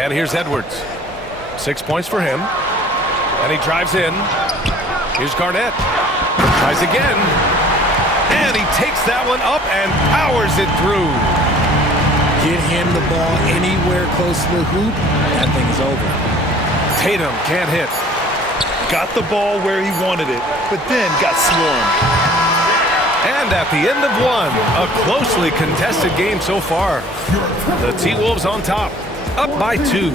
And here's Edwards. 6 points for him. And he drives in. Here's Garnett. Tries again. And he takes that one up and powers it through. Get him the ball anywhere close to the hoop, that thing is over. Tatum can't hit. Got the ball where he wanted it, but then got swarmed. And at the end of one, a closely contested game so far. The T-Wolves on top, up by 2.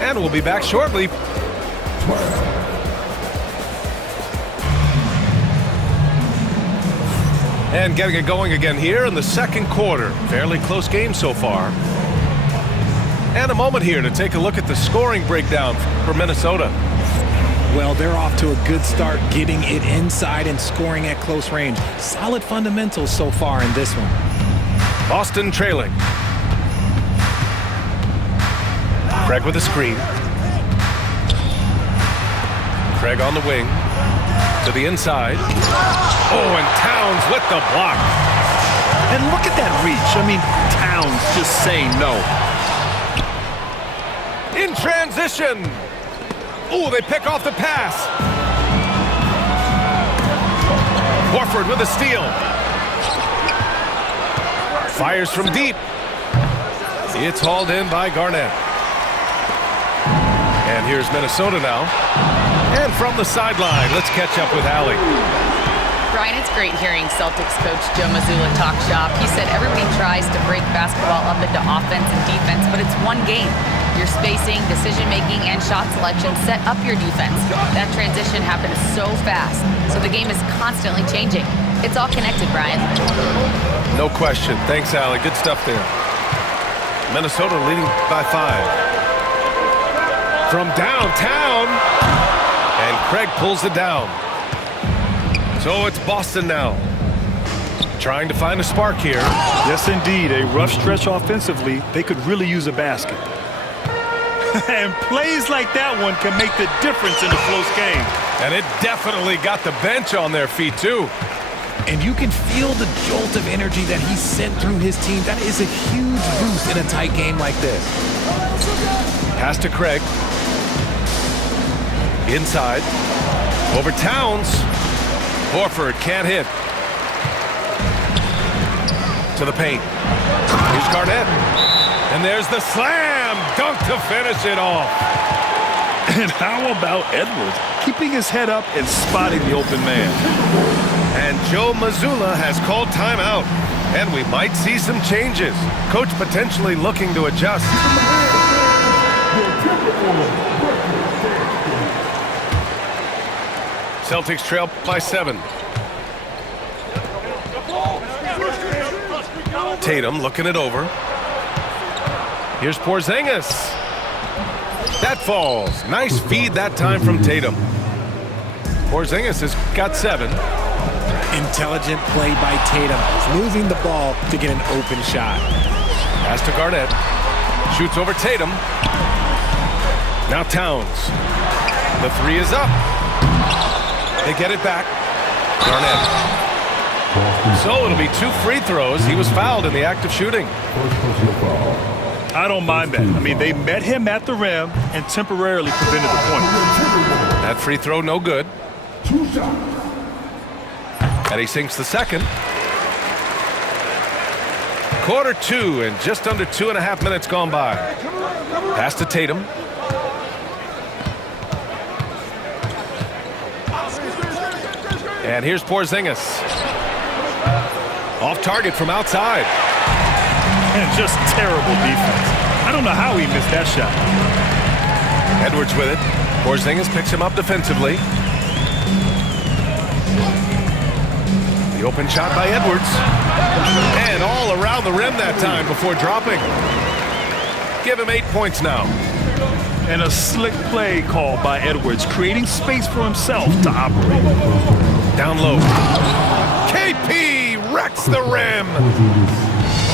And we'll be back shortly. And getting it going again here in the second quarter. Fairly close game so far. And a moment here to take a look at the scoring breakdown for Minnesota. Well, they're off to a good start getting it inside and scoring at close range. Solid fundamentals so far in this one. Boston trailing. Craig with a screen. Craig on the wing. To the inside. Oh, and Towns with the block. And look at that reach. I mean, Towns just saying no. In transition. Oh, they pick off the pass. Horford with a steal. Fires from deep. It's hauled in by Garnett. And here's Minnesota now. And from the sideline, let's catch up with Allie. Brian, it's great hearing Celtics coach Joe Mazzulla talk shop. He said everybody tries to break basketball up into offense and defense, but it's one game. Your spacing, decision-making, and shot selection set up your defense. That transition happens so fast, so the game is constantly changing. It's all connected, Brian. No question. Thanks, Allie. Good stuff there. Minnesota leading by 5. From downtown. And Craig pulls it down. So it's Boston now. Trying to find a spark here. Yes, indeed. A rough stretch offensively. They could really use a basket. And plays like that one can make the difference in a close game. And it definitely got the bench on their feet, too. And you can feel the jolt of energy that he sent through his team. That is a huge boost in a tight game like this. Pass to Craig. Inside. Over Towns. Horford can't hit. To the paint. Here's Garnett. And there's the slam dunk to finish it off. And how about Edwards keeping his head up and spotting the open man? And Joe Mazzulla has called timeout. And we might see some changes. Coach potentially looking to adjust. Celtics trail by 7. Tatum looking it over. Here's Porzingis. That falls. Nice feed that time from Tatum. Porzingis has got 7. Intelligent play by Tatum, moving the ball to get an open shot. Pass to Garnett. Shoots over Tatum. Now Towns. The 3 is up. They get it back. Garnett. So it'll be 2 free throws. He was fouled in the act of shooting. I don't mind that. I mean, they met him at the rim and temporarily prevented the point. That free throw no good. And he sinks the second. Quarter 2 and just under 2.5 minutes gone by. Pass to Tatum. And here's Porzingis. Off target from outside. And just terrible defense. I don't know how he missed that shot. Edwards with it. Porzingis picks him up defensively. The open shot by Edwards. And all around the rim that time before dropping. Give him 8 points now. And a slick play called by Edwards, creating space for himself to operate. Down low. KP wrecks the rim.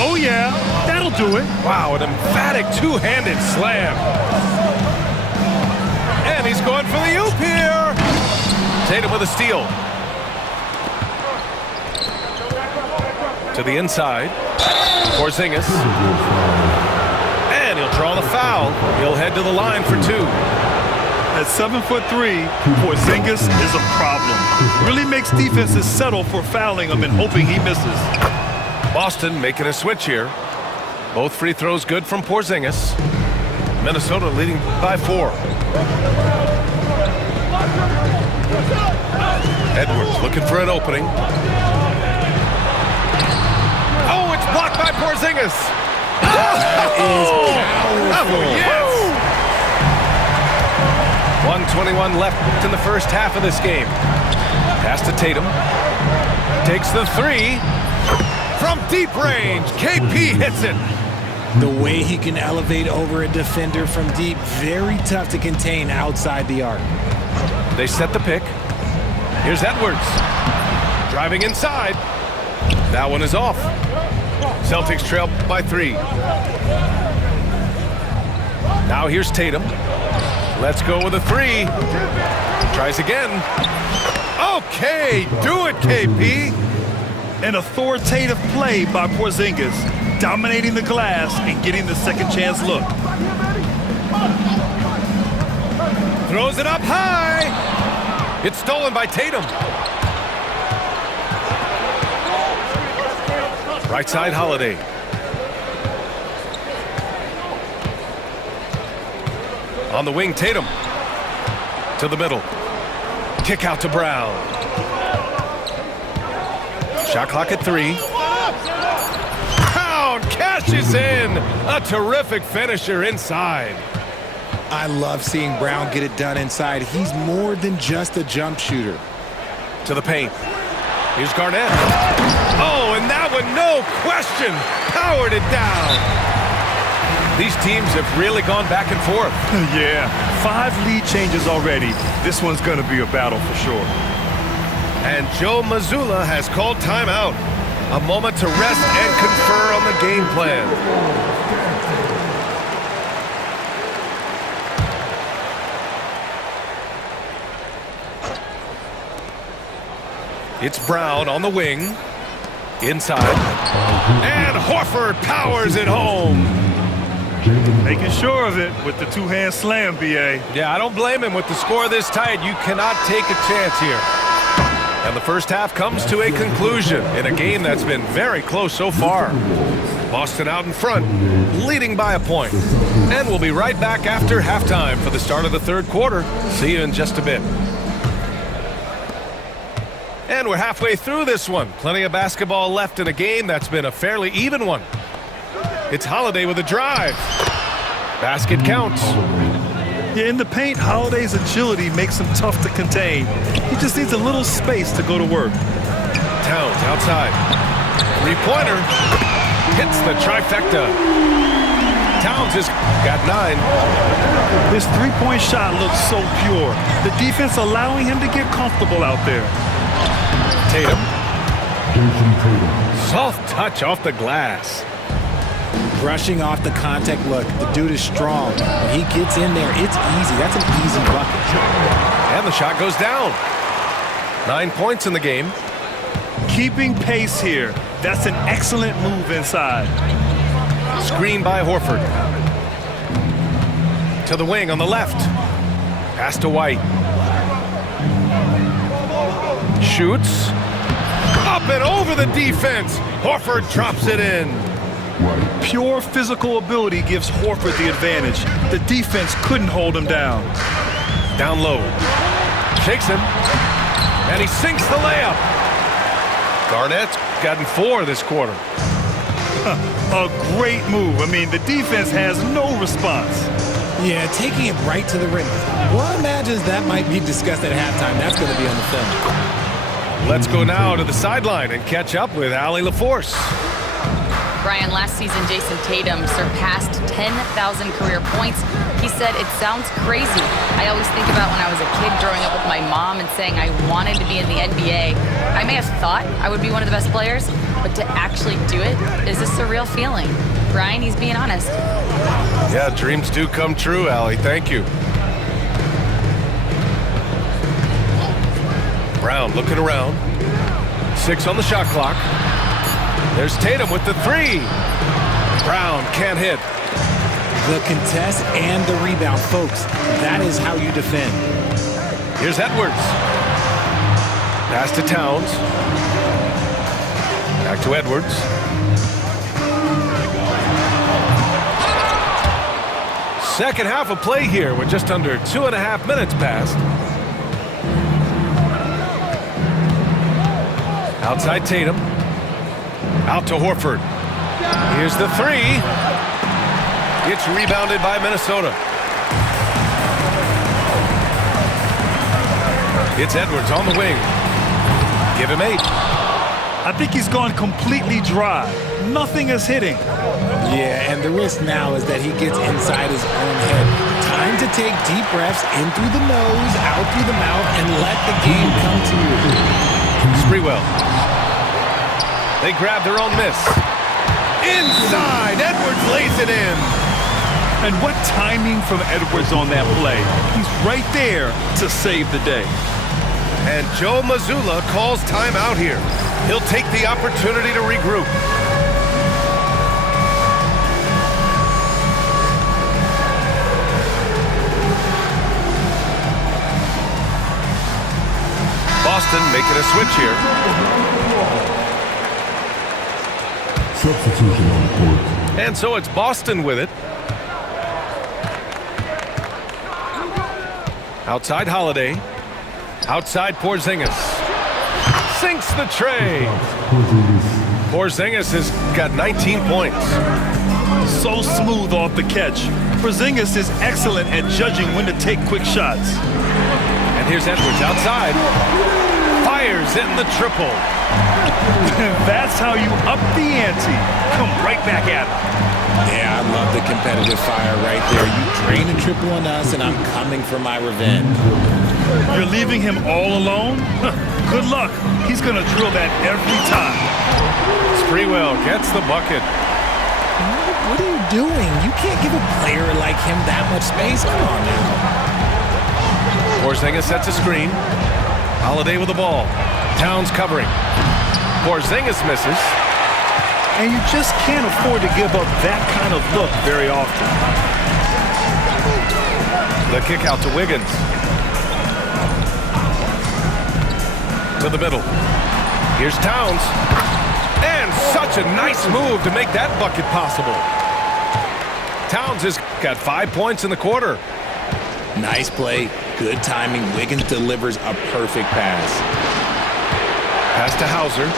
Oh, yeah, that'll do it. Wow, an emphatic two-handed slam. And he's going for the oop here. Tatum with a steal. To the inside. Porzingis. And he'll draw the foul. He'll head to the line for 2. At 7'3", Porzingis is a problem. Really makes defenses settle for fouling him and hoping he misses. Boston making a switch here. Both free throws good from Porzingis. Minnesota leading by 4. Edwards looking for an opening. Oh, it's blocked by Porzingis. That is powerful. Yes! 1:21 left in the first half of this game. Pass to Tatum. Takes the 3. From deep range, KP hits it. The way he can elevate over a defender from deep, very tough to contain outside the arc. They set the pick. Here's Edwards. Driving inside. That one is off. Celtics trail by 3. Now here's Tatum. Let's go with a 3. Tries again. Okay, do it, KP. An authoritative play by Porzingis, dominating the glass and getting the second chance look. Throws it up high. It's stolen by Tatum. Right side, Holiday. On the wing, Tatum. To the middle. Kick out to Brown. Shot clock at 3. Brown cashes in. A terrific finisher inside. I love seeing Brown get it done inside. He's more than just a jump shooter. To the paint. Here's Garnett. Oh, and that one, no question, powered it down. These teams have really gone back and forth. Yeah, 5 lead changes already. This one's going to be a battle for sure. And Joe Mazzulla has called timeout. A moment to rest and confer on the game plan. It's Brown on the wing. Inside. And Horford powers it home. Making sure of it with the 2-hand slam, B.A. Yeah, I don't blame him with the score this tight. You cannot take a chance here. And the first half comes to a conclusion in a game that's been very close so far. Boston out in front, leading by a point. And we'll be right back after halftime for the start of the third quarter. See you in just a bit. And we're halfway through this one. Plenty of basketball left in a game that's been a fairly even one. It's Holiday with a drive. Basket counts. Yeah, in the paint, Holiday's agility makes him tough to contain. He just needs a little space to go to work. Towns outside. 3-pointer. Hits the trifecta. Towns has got 9. His 3-point shot looks so pure. The defense allowing him to get comfortable out there. Tatum. Soft touch off the glass. Brushing off the contact look. The dude is strong. When he gets in there, it's easy. That's an easy bucket. And the shot goes down. 9 points in the game. Keeping pace here. That's an excellent move inside. Screen by Horford. To the wing on the left. Pass to White. Shoots. Up and over the defense. Horford drops it in. Pure physical ability gives Horford the advantage. The defense couldn't hold him down. Down low. Shakes him. And he sinks the layup. Garnett's gotten 4 this quarter. A great move. I mean, the defense has no response. Yeah, taking it right to the rim. One imagines that might be discussed at halftime. That's going to be on the film. Let's go now to the sideline and catch up with Allie LaForce. Brian, last season, Jason Tatum surpassed 10,000 career points. He said, "It sounds crazy. I always think about when I was a kid growing up with my mom and saying I wanted to be in the NBA. I may have thought I would be one of the best players, but to actually do it is a surreal feeling." Brian, he's being honest. Yeah, dreams do come true, Allie. Thank you. Brown looking around. 6 on the shot clock. There's Tatum with the 3. Brown can't hit. The contest and the rebound, folks. That is how you defend. Here's Edwards. Pass to Towns. Back to Edwards. Second half of play here with just under 2.5 minutes passed. Outside Tatum. Out to Horford. Here's the three. It's rebounded by Minnesota. It's Edwards on the wing. Give him 8. I think he's gone completely dry. Nothing is hitting. Yeah, and the risk now is that he gets inside his own head. Time to take deep breaths in through the nose, out through the mouth, and let the game come to you. Sprewell. They grab their own miss. Inside, Edwards lays it in. And what timing from Edwards on that play. He's right there to save the day. And Joe Mazzulla calls timeout here. He'll take the opportunity to regroup. Boston making a switch here. Substitution on court. And so it's Boston with it. Outside Holiday. Outside Porzingis. Sinks the tray. Porzingis has got 19 points. So smooth off the catch. Porzingis is excellent at judging when to take quick shots. And here's Edwards outside. Fires in the triple. That's how you up the ante. Come right back at him. Yeah, I love the competitive fire right there. You drain a triple on us, and I'm coming for my revenge. You're leaving him all alone? Good luck. He's going to drill that every time. Sprewell gets the bucket. What are you doing? You can't give a player like him that much space. Come on now. Porzingis sets a screen. Holiday with the ball. Towns covering. Porzingis misses. And you just can't afford to give up that kind of look very often. The kick out to Wiggins. To the middle. Here's Towns. And such a nice move to make that bucket possible. Towns has got 5 points in the quarter. Nice play. Good timing. Wiggins delivers a perfect pass. Pass to Hauser.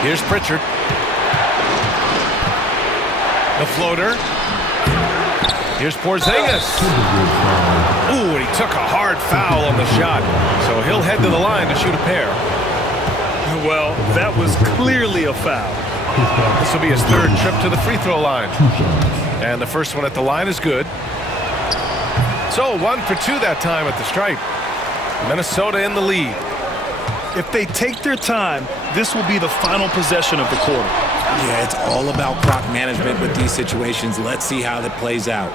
Here's Pritchard. The floater. Here's Porzingis. Ooh, and he took a hard foul on the shot. So he'll head to the line to shoot a pair. Well, that was clearly a foul. This will be his third trip to the free throw line. And the first one at the line is good. So 1 for 2 that time at the stripe. Minnesota in the lead. If they take their time, this will be the final possession of the quarter. Yeah, it's all about clock management with these situations. Let's see how that plays out.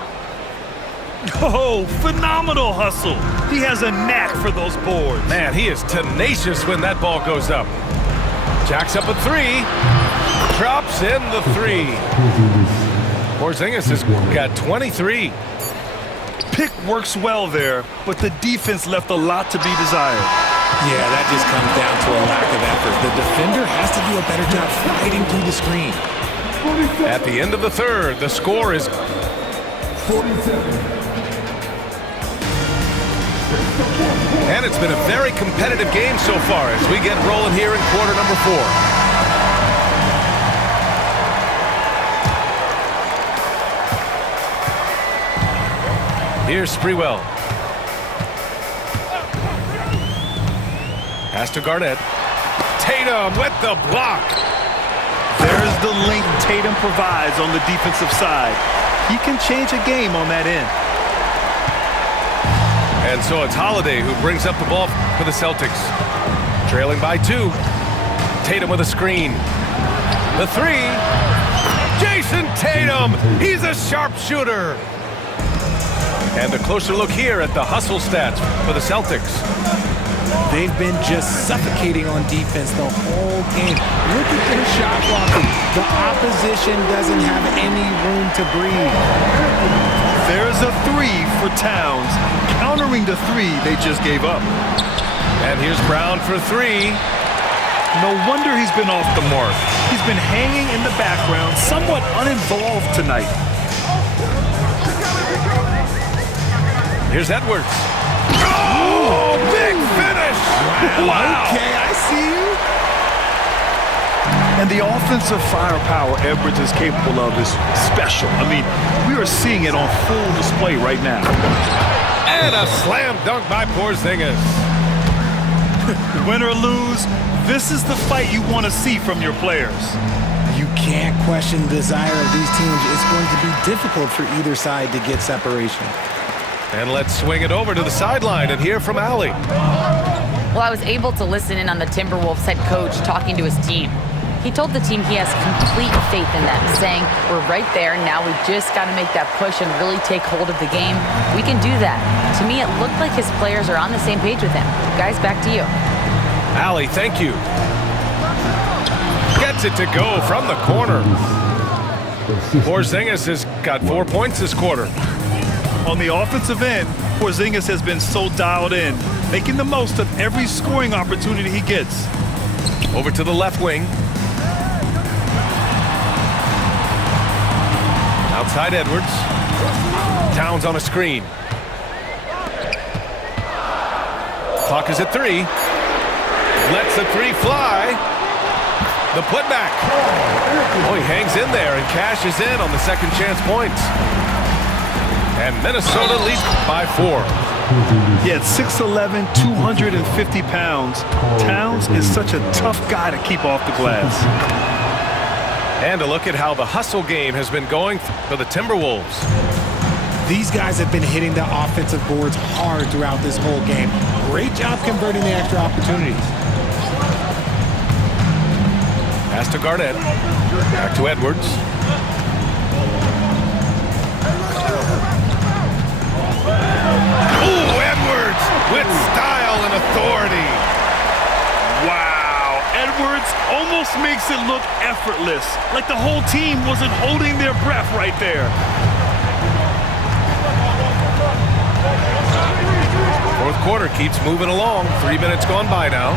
Oh, phenomenal hustle. He has a knack for those boards. Man, he is tenacious when that ball goes up. Jacks up a 3. Drops in the 3. Porzingis has got 23. Pick works well there, but the defense left a lot to be desired. Yeah, that just comes down to a lack of effort. The defender has to do a better job fighting through the screen. At the end of the third, the score is 47. And it's been a very competitive game so far as we get rolling here in quarter number 4. Here's Sprewell. Pass to Garnett. Tatum with the block. There's the length Tatum provides on the defensive side. He can change a game on that end. And so it's Holiday who brings up the ball for the Celtics. Trailing by 2. Tatum with a screen. The 3. Jason Tatum. He's a sharpshooter. And a closer look here at the hustle stats for the Celtics. They've been just suffocating on defense the whole game. Look at their shot blocking. The opposition doesn't have any room to breathe. There's a three for Towns, countering the three they just gave up. And here's Brown for three. No wonder he's been off the mark. He's been hanging in the background, somewhat uninvolved tonight. Here's Edwards. Oh, big finish! Wow. Okay, I see you. And the offensive firepower Edwards is capable of is special. I mean, we are seeing it on full display right now. And a slam dunk by Porzingis. Win or lose, this is the fight you want to see from your players. You can't question the desire of these teams. It's going to be difficult for either side to get separation. And let's swing it over to the sideline and hear from Allie. Well, I was able to listen in on the Timberwolves head coach talking to his team. He told the team he has complete faith in them, saying, we're right there, now we just got to make that push and really take hold of the game. We can do that. To me, it looked like his players are on the same page with him. Guys, back to you. Allie, thank you. Gets it to go from the corner. Porzingis has got 4 points this quarter. On the offensive end, Porzingis has been so dialed in, making the most of every scoring opportunity he gets. Over to the left wing. Outside Edwards. Towns on a screen. Clock is at 3. Lets the three fly. The putback. Oh, he hangs in there and cashes in on the second chance points. And Minnesota leads by 4. Yeah, at 6'11", 250 pounds, Towns is such a tough guy to keep off the glass. And a look at how the hustle game has been going for the Timberwolves. These guys have been hitting the offensive boards hard throughout this whole game. Great job converting the extra opportunities. Pass to Garnett. Back to Edwards. Ooh, Edwards with style and authority. Wow, Edwards almost makes it look effortless, like the whole team wasn't holding their breath right there. Fourth quarter keeps moving along. 3 minutes gone by now.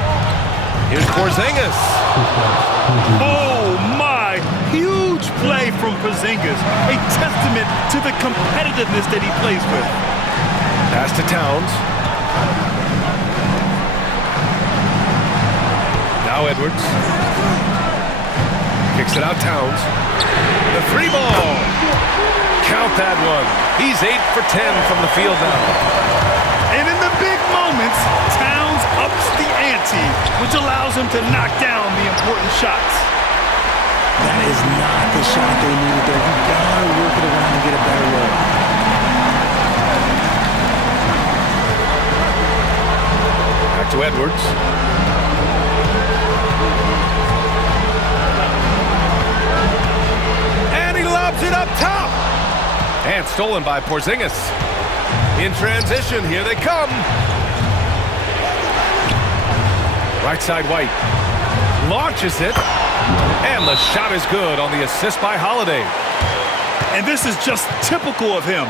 Here's Porzingis. Oh my, huge play from Porzingis. A testament to the competitiveness that he plays with. Pass to Towns. Now Edwards. Kicks it out Towns. The free ball. Count that one. He's 8 for 10 from the field now. And in the big moments, Towns ups the ante, which allows him to knock down the important shots. That is not the shot they needed there. You gotta work it around and get a better look. Back to Edwards. And he lobs it up top. And stolen by Porzingis. In transition, here they come. Right side White. Launches it. And the shot is good on the assist by Holiday. And this is just typical of him.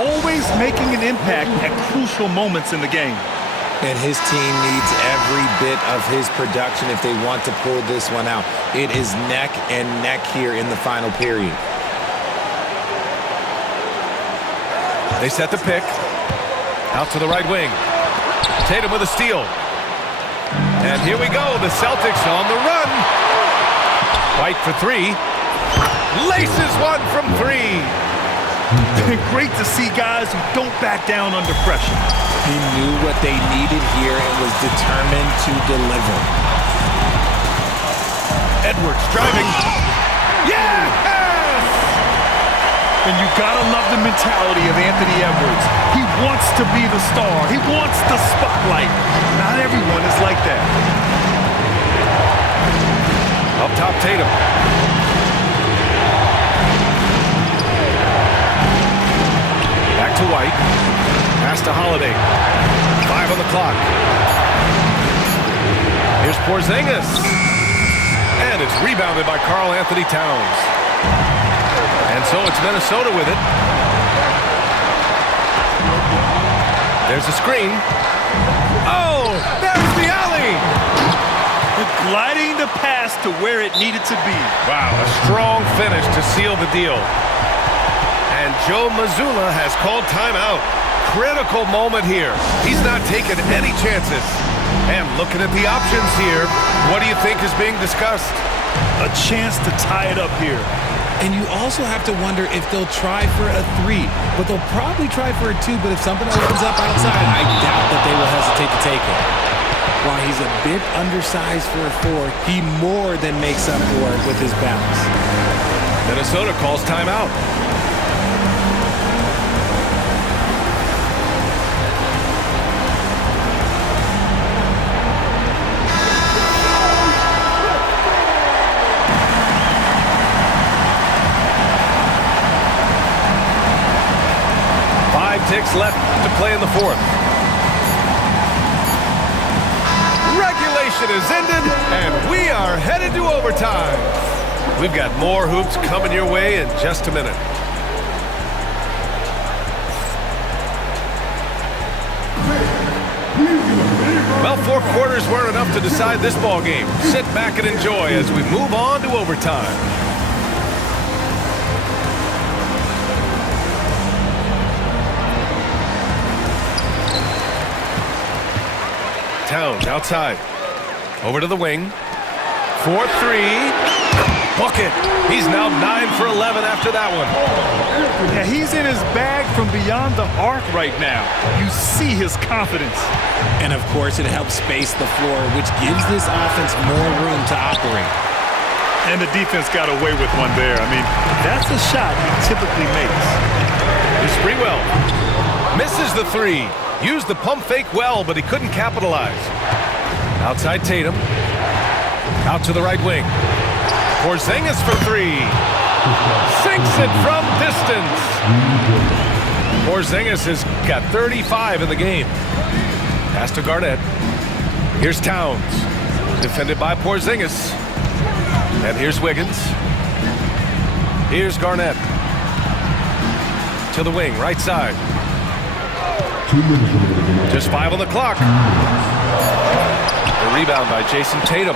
Always making an impact at crucial moments in the game. And his team needs every bit of his production if they want to pull this one out. It is neck and neck here in the final period. They set the pick. Out to the right wing. Tatum with a steal. And here we go. The Celtics on the run. White for 3. Laces one from 3. Great to see guys who don't back down under pressure. He knew what they needed here and was determined to deliver. Edwards driving. Yes! And you gotta love the mentality of Anthony Edwards. He wants to be the star. He wants the spotlight. Not everyone is like that. Up top, Tatum. Back to White. Pass to Holiday. 5 on the clock. Here's Porzingis. And it's rebounded by Karl-Anthony Towns. And so it's Minnesota with it. There's a screen. Oh, there's the alley. Gliding the pass to where it needed to be. Wow, a strong finish to seal the deal. And Joe Mazzulla has called timeout. Critical moment here. He's not taking any chances. And looking at the options here, what do you think is being discussed? A chance to tie it up here. And you also have to wonder if they'll try for a 3, but they'll probably try for a 2, but if something opens up outside, I doubt that they will hesitate to take it. While he's a bit undersized for a 4, he more than makes up for it with his bounce. Minnesota calls timeout. Ticks left to play in the fourth. Regulation is ended, and we are headed to overtime. We've got more hoops coming your way in just a minute. Well, 4 quarters weren't enough to decide this ball game. Sit back and enjoy as we move on to overtime. Towns outside. Over to the wing. 4-3. Bucket. He's now 9 for 11 after that one. Yeah, he's in his bag from beyond the arc right now. You see his confidence. And of course, it helps space the floor, which gives this offense more room to operate. And the defense got away with one there. I mean, that's a shot he typically makes. Here's Sprewell. Misses the 3. Used the pump fake well, but he couldn't capitalize. Outside Tatum. Out to the right wing. Porzingis for 3. Sinks it from distance. Porzingis has got 35 in the game. Pass to Garnett. Here's Towns. Defended by Porzingis. And here's Wiggins. Here's Garnett. To the wing, right side. Just 5 on the clock. The rebound by Jason Tatum.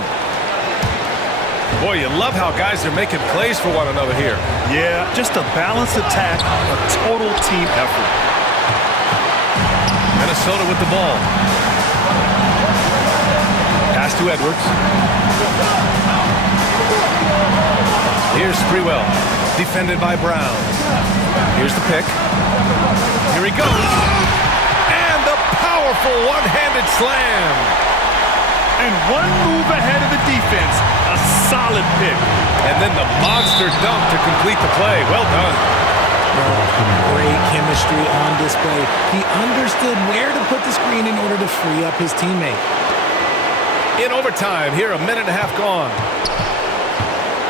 Boy, you love how guys are making plays for one another here. Yeah, just a balanced attack, a total team effort. Minnesota with the ball. Pass to Edwards. Here's Sprewell, defended by Brown. Here's the pick. Here he goes. And the powerful one-handed slam. And one move ahead of the defense. A solid pick. And then the monster dunk to complete the play. Well done. Great chemistry on display. He understood where to put the screen in order to free up his teammate. In overtime, here a minute and a half gone.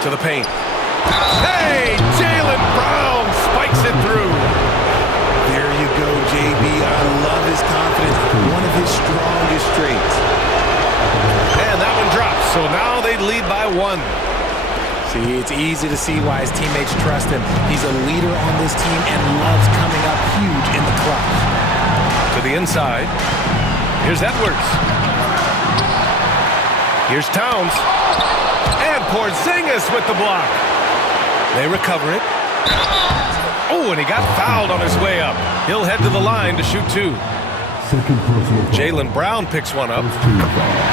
To the paint. Hey, Jaylen Brown spikes it through. There you go, JB. I love his confidence. One of his strongest traits. And that one drops, so now they lead by 1. See, it's easy to see why his teammates trust him. He's a leader on this team and loves coming up huge in the clutch. To the inside. Here's Edwards. Here's Towns. And Porzingis with the block. They recover it. Oh, and he got fouled on his way up. He'll head to the line to shoot 2. Jaylen Brown picks one up.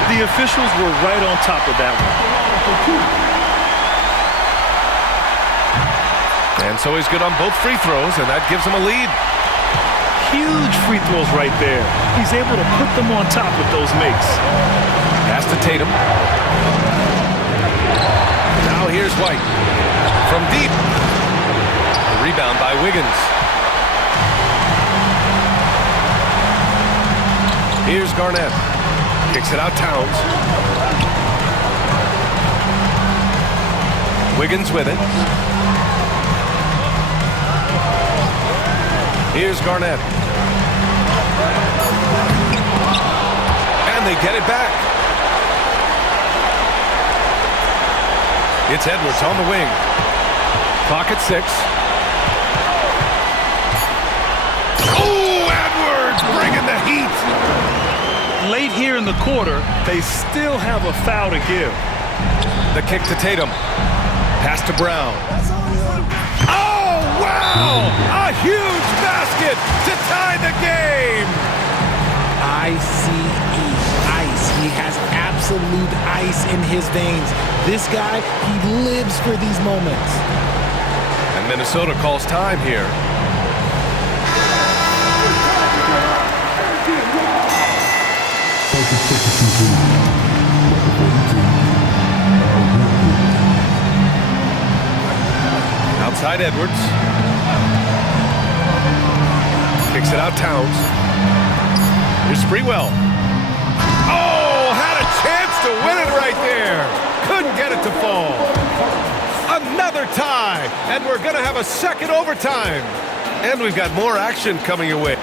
The officials were right on top of that one. And so he's good on both free throws, and that gives him a lead. Huge free throws right there. He's able to put them on top with those makes. Pass to Tatum. Now here's White. From deep. The rebound by Wiggins. Here's Garnett. Kicks it out Towns. Wiggins with it. Here's Garnett. And they get it back. It's Edwards on the wing. Clock at 6. Oh, Edwards bringing the heat. Late here in the quarter, they still have a foul to give. The kick to Tatum. Pass to Brown. Oh, wow! A huge basket to tie the game. ICE, ice. He has absolute ice in his veins. This guy, he lives for these moments. And Minnesota calls time here. Outside Edwards. Kicks it out Towns. Here's Sprewell. Oh, had a chance to win it right there. Couldn't get it to fall. Another tie, and we're going to have a second overtime. And we've got more action coming your way.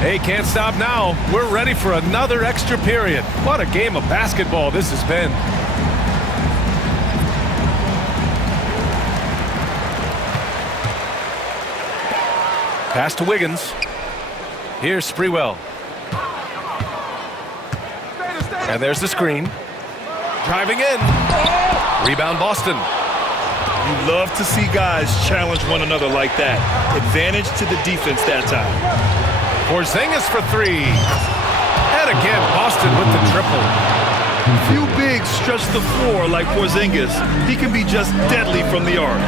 Hey, can't stop now. We're ready for another extra period. What a game of basketball this has been. Pass to Wiggins. Here's Sprewell. And there's the screen. Driving in. Rebound Boston. You love to see guys challenge one another like that. Advantage to the defense that time. Porzingis for 3. And again, Boston with the triple. Few bigs stretch the floor like Porzingis. He can be just deadly from the arc.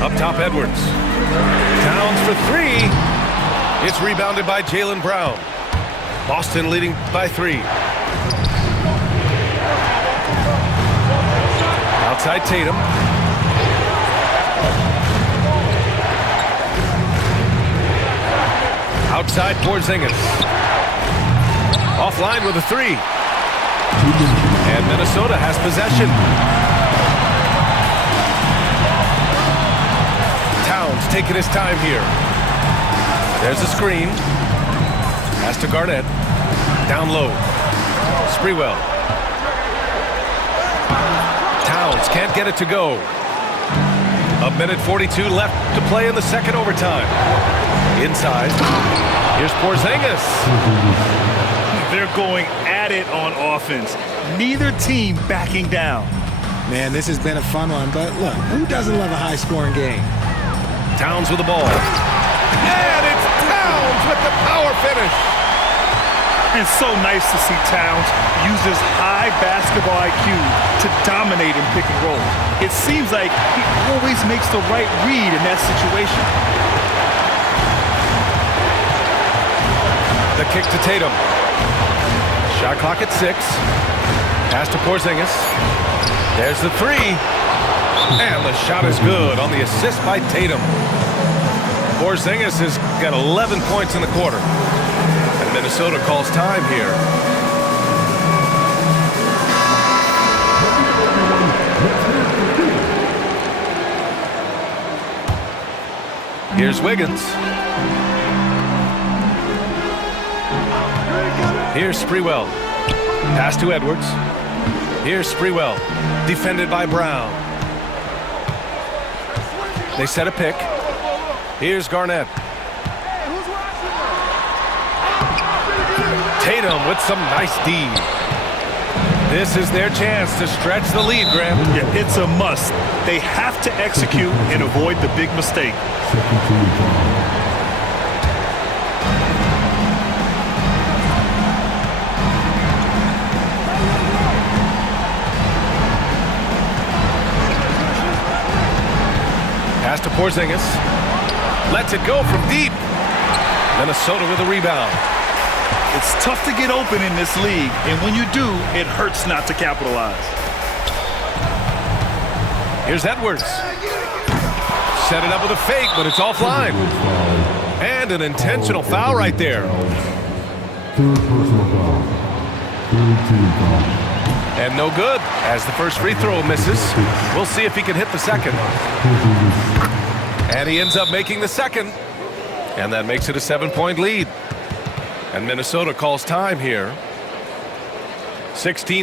Up top, Edwards. Towns for 3. It's rebounded by Jaylen Brown. Boston leading by 3. Outside Tatum. Outside Porzingis. Offline with a 3. And Minnesota has possession. Towns taking his time here. There's a screen. Pass to Garnett. Down low. Sprewell. Towns can't get it to go. 1:42 left to play in the second overtime. Inside. Here's Porzingis. They're going at it on offense. Neither team backing down. Man, this has been a fun one, but look, who doesn't love a high-scoring game? Towns with the ball. And it's Towns with the power finish. It's so nice to see Towns use his high basketball IQ to dominate in pick and roll. It seems like he always makes the right read in that situation. The kick to Tatum. Shot clock at 6. Pass to Porzingis. There's the 3. And the shot is good on the assist by Tatum. Porzingis has got 11 points in the quarter. And Minnesota calls time here. Here's Wiggins. Here's Sprewell. Pass to Edwards. Here's Sprewell. Defended by Brown. They set a pick. Here's Garnett. Tatum with some nice D. This is their chance to stretch the lead, Graham. Yeah, it's a must. They have to execute and avoid the big mistake. Pass to Porzingis. Lets it go from deep. Minnesota with a rebound. It's tough to get open in this league, and when you do, it hurts not to capitalize. Here's Edwards. Set it up with a fake, but it's offline. And an intentional foul right there. Third personal foul. Third team foul. And no good, as the first free throw misses. We'll see if he can hit the second. And he ends up making the second. And that makes it a 7-point lead. And Minnesota calls time here. 16